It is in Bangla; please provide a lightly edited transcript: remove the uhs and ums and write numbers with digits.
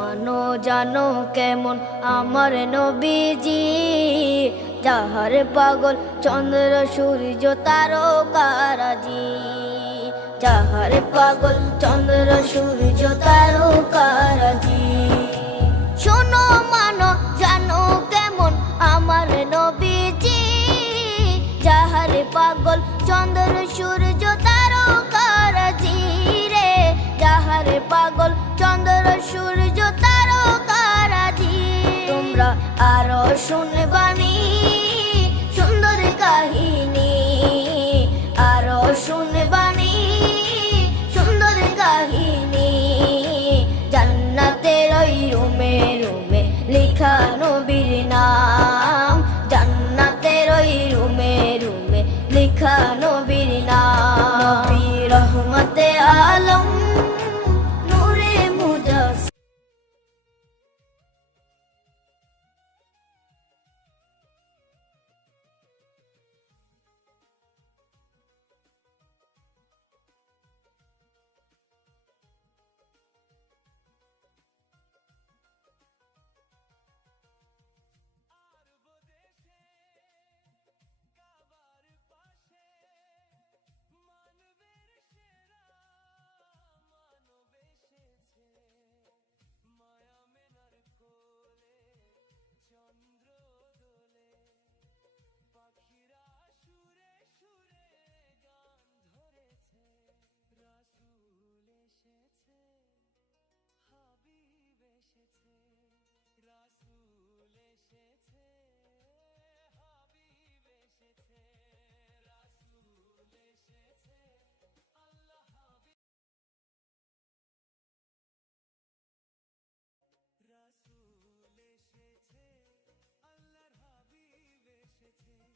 মানো জানো কেমন আমার নবীজি, যাহার পাগল চন্দ্র সূর্য তারকারাজি, যাহার পাগল চন্দ্র সূর্য তারকারাজি। শোনো মানো জানো কেমন আমার নবীজি, যাহার পাগল চন্দ্র সূর্য তারকারাজি রে, যাহার পাগল চন্দ্র সূর্য তারকারাজি। তোমরা আরো শুনবানি সুন্দর কাহিনী, আরো শুনবানি সুন্দর কাহিনী। জান্নাতের ওই রুমে রুমে লেখা নবীর নাম, জান্নাতের ওই রুমে রুমে লেখা নবীর নাম। নবী রহমতে আলম নূরে মুজাসসিম। রাসূল এসেছে, আল্লাহর হাবিব এসেছে।